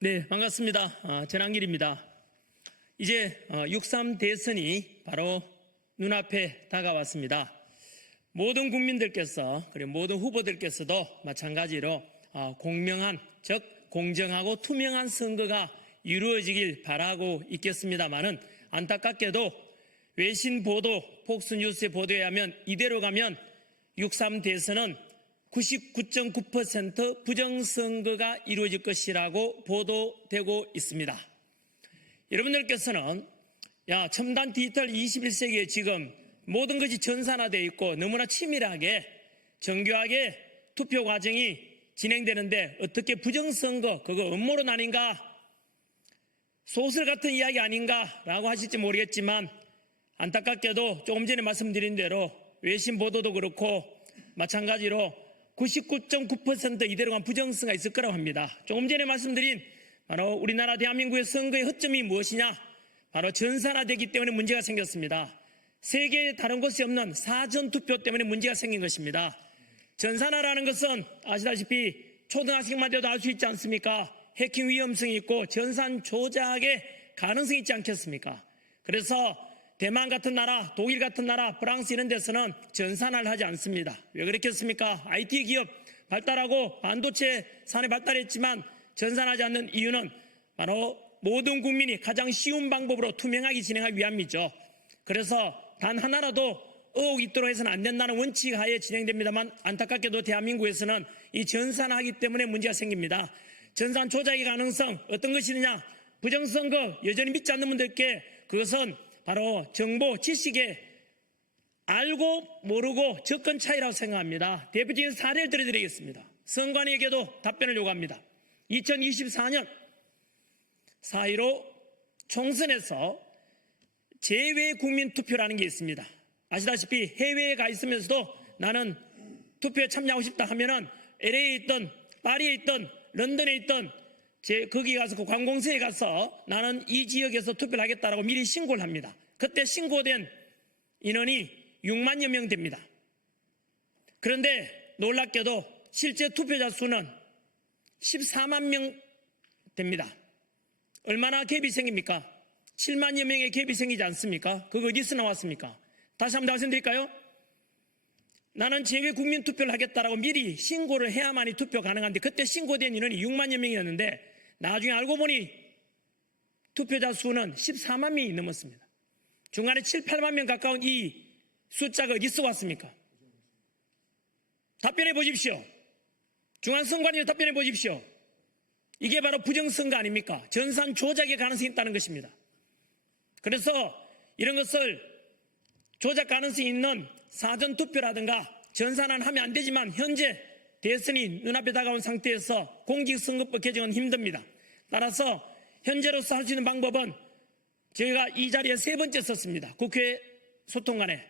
네, 반갑습니다. 아, 전한길입니다. 이제 6.3 대선이 바로 눈앞에 다가왔습니다. 모든 국민들께서 그리고 모든 후보들께서도 마찬가지로 아, 공명한 즉 공정하고 투명한 선거가 이루어지길 바라고 있겠습니다만은 안타깝게도 외신 보도 폭스뉴스의 보도에 하면 이대로 가면 6.3 대선은 99.9% 부정선거가 이루어질 것이라고 보도되고 있습니다. 여러분들께서는 야 첨단 디지털 21세기에 지금 모든 것이 전산화되어 있고 너무나 치밀하게 정교하게 투표 과정이 진행되는데 어떻게 부정선거 그거 음모론 아닌가 소설 같은 이야기 아닌가라고 하실지 모르겠지만 안타깝게도 조금 전에 말씀드린 대로 외신 보도도 그렇고 마찬가지로 99.9% 이대로 간 부정선거가 있을 거라고 합니다. 조금 전에 말씀드린 바로 우리나라 대한민국의 선거의 허점이 무엇이냐? 바로 전산화되기 때문에 문제가 생겼습니다. 세계에 다른 곳이 없는 사전투표 때문에 문제가 생긴 것입니다. 전산화라는 것은 아시다시피 초등학생만 돼도 알 수 있지 않습니까? 해킹 위험성이 있고 전산 조작의 가능성이 있지 않겠습니까? 그래서 대만 같은 나라, 독일 같은 나라, 프랑스 이런 데서는 전산화를 하지 않습니다. 왜 그렇겠습니까? IT 기업 발달하고 반도체 산업 발달했지만 전산하지 않는 이유는 바로 모든 국민이 가장 쉬운 방법으로 투명하게 진행하기 위함이죠. 그래서 단 하나라도 의혹이 있도록 해서는 안 된다는 원칙 하에 진행됩니다만 안타깝게도 대한민국에서는 이 전산하기 때문에 문제가 생깁니다. 전산 조작의 가능성 어떤 것이느냐? 부정선거 여전히 믿지 않는 분들께 그것은 바로 정보 지식의 알고 모르고 접근 차이라고 생각합니다. 대표적인 사례를 들어드리겠습니다. 선관위에게도 답변을 요구합니다. 2024년 4.15 총선에서 제외 국민 투표라는 게 있습니다. 아시다시피 해외에 가 있으면서도 나는 투표에 참여하고 싶다 하면은 LA에 있던 파리에 있던 런던에 있던 제 거기 가서 그 관공서에 가서 나는 이 지역에서 투표를 하겠다라고 미리 신고를 합니다. 그때 신고된 인원이 6만여 명 됩니다. 그런데 놀랍게도 실제 투표자 수는 14만 명 됩니다. 얼마나 갭이 생깁니까? 7만여 명의 갭이 생기지 않습니까? 그거 어디서 나왔습니까? 다시 한번 말씀드릴까요? 나는 제외 국민 투표를 하겠다라고 미리 신고를 해야만이 투표 가능한데 그때 신고된 인원이 6만여 명이었는데 나중에 알고 보니 투표자 수는 14만 명이 넘었습니다. 중간에 7, 8만 명 가까운 이 숫자가 어디서 왔습니까? 답변해 보십시오. 중앙선관위 답변해 보십시오. 이게 바로 부정선거 아닙니까? 전산 조작의 가능성이 있다는 것입니다. 그래서 이런 것을 조작 가능성이 있는 사전투표라든가 전산은 하면 안 되지만 현재 대선이 눈앞에 다가온 상태에서 공직선거법 개정은 힘듭니다. 따라서 현재로서 할 수 있는 방법은 저희가 이 자리에 세 번째 썼습니다. 국회 소통관에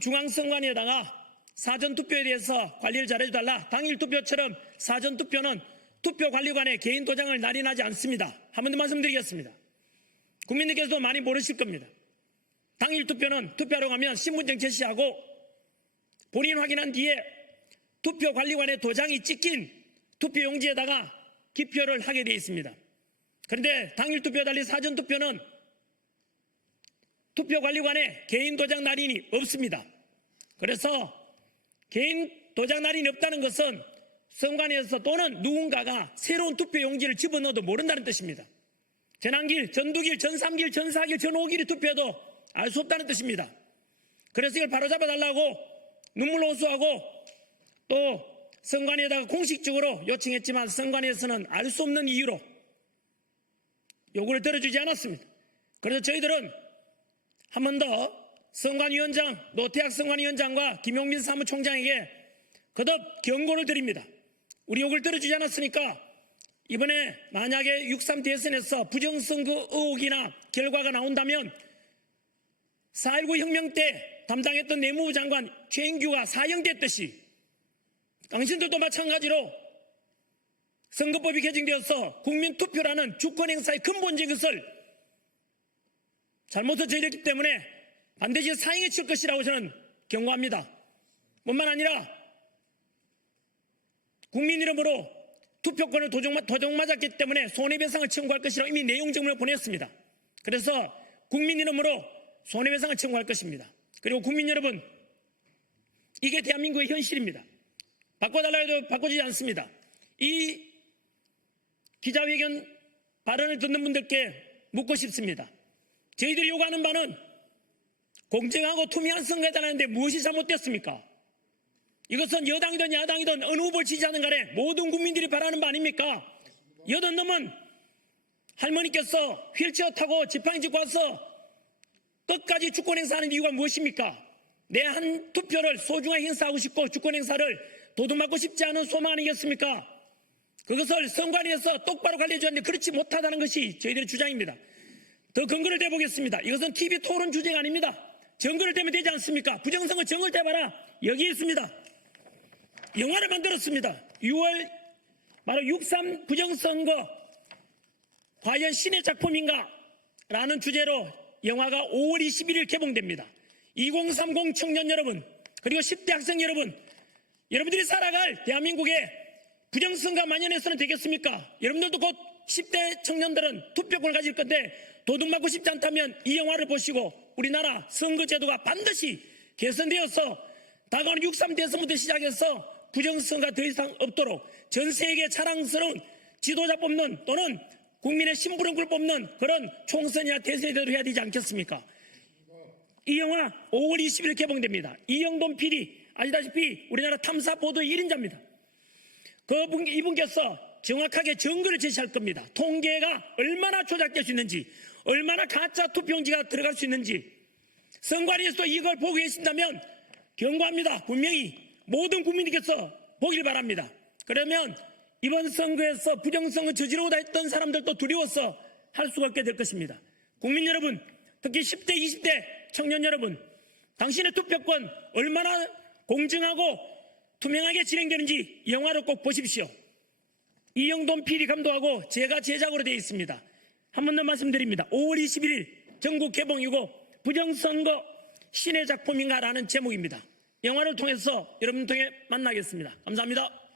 중앙선관위에다가 사전투표에 대해서 관리를 잘해달라. 당일 투표처럼 사전투표는 투표관리관에 개인 도장을 날인하지 않습니다. 한 번 더 말씀드리겠습니다. 국민들께서도 많이 모르실 겁니다. 당일 투표는 투표하러 가면 신분증 제시하고 본인 확인한 뒤에 투표관리관의 도장이 찍힌 투표용지에다가 기표를 하게 되어 있습니다. 그런데 당일 투표 달리 사전 투표는 투표관리관에 개인 도장 날인이 없습니다. 그래서 개인 도장 날인이 없다는 것은 선관위에서 또는 누군가가 새로운 투표 용지를 집어넣어도 모른다는 뜻입니다. 전환길, 전두길, 전삼길, 전사길, 전오길이 투표해도 알 수 없다는 뜻입니다. 그래서 이걸 바로잡아 달라고 눈물 호소하고 또 선관위에다가 공식적으로 요청했지만 선관위에서는 알 수 없는 이유로 요구를 들어주지 않았습니다. 그래서 저희들은 한 번 더 선관위원장, 노태학 선관위원장과 김용민 사무총장에게 거듭 경고를 드립니다. 우리 욕을 들어주지 않았으니까 이번에 만약에 6.3 대선에서 부정선거 의혹이나 결과가 나온다면 4.19 혁명 때 담당했던 내무부 장관 최인규가 사형됐듯이 당신들도 마찬가지로 선거법이 개정되어서 국민투표라는 주권행사의 근본적인 것을 잘못을 저지렀기 때문에 반드시 사형에 칠 것이라고 저는 경고합니다. 뿐만 아니라 국민 이름으로 투표권을 도둑, 도둑 맞았기 때문에 손해배상을 청구할 것이라고 이미 내용 증명을 보냈습니다. 그래서 국민 이름으로 손해배상을 청구할 것입니다. 그리고 국민 여러분, 이게 대한민국의 현실입니다. 바꿔달라 해도 바꿔주지 않습니다. 이 기자회견 발언을 듣는 분들께 묻고 싶습니다. 저희들이 요구하는 바는 공정하고 투명한 선거에 하는데 무엇이 잘못됐습니까? 이것은 여당이든 야당이든 어느 후보를 지지하는 간에 모든 국민들이 바라는 바 아닙니까? 여덟 놈은 할머니께서 휠체어 타고 지팡이 짚고 와서 끝까지 주권 행사하는 이유가 무엇입니까? 내 한 투표를 소중하게 행사하고 싶고 주권 행사를 도둑맞고 싶지 않은 소망 아니겠습니까? 그것을 선관위에서 똑바로 관리해주는데 그렇지 못하다는 것이 저희들의 주장입니다. 더 근거를 대보겠습니다. 이것은 TV 토론 주제가 아닙니다. 증거를 대면 되지 않습니까? 부정선거 증거를 대봐라. 여기 있습니다. 영화를 만들었습니다. 6월 바로 6.3 부정선거 과연 신의 작품인가? 라는 주제로 영화가 5월 21일 개봉됩니다. 2030 청년 여러분, 그리고 10대 학생 여러분, 여러분들이 살아갈 대한민국의 부정선거 만연해서는 되겠습니까? 여러분들도 곧 10대 청년들은 투표권을 가질 건데 도둑 맞고 싶지 않다면 이 영화를 보시고 우리나라 선거제도가 반드시 개선되어서 다가오는 6.3 대선부터 시작해서 부정선거가 더 이상 없도록 전 세계 자랑스러운 지도자 뽑는 또는 국민의 심부름꾼을 뽑는 그런 총선이나 대선이 되도록 해야 되지 않겠습니까? 이 영화 5월 20일 개봉됩니다. 이영돈 PD 아시다시피 우리나라 탐사 보도의 1인자입니다. 그분 이분께서 정확하게 증거를 제시할 겁니다. 통계가 얼마나 조작될 수 있는지, 얼마나 가짜 투표용지가 들어갈 수 있는지, 선관위에서도 이걸 보고 계신다면 경고합니다. 분명히 모든 국민들께서 보길 바랍니다. 그러면 이번 선거에서 부정선거 저지르고다 했던 사람들도 두려워서 할 수가 없게 될 것입니다. 국민 여러분, 특히 10대, 20대 청년 여러분, 당신의 투표권 얼마나 공정하고 투명하게 진행되는지 이 영화를 꼭 보십시오. 이영돈 PD 감독하고 제가 제작으로 되어 있습니다. 한 번 더 말씀드립니다. 5월 21일 전국 개봉이고 부정선거 신의 작품인가라는 제목입니다. 영화를 통해서 여러분 통해 만나겠습니다. 감사합니다.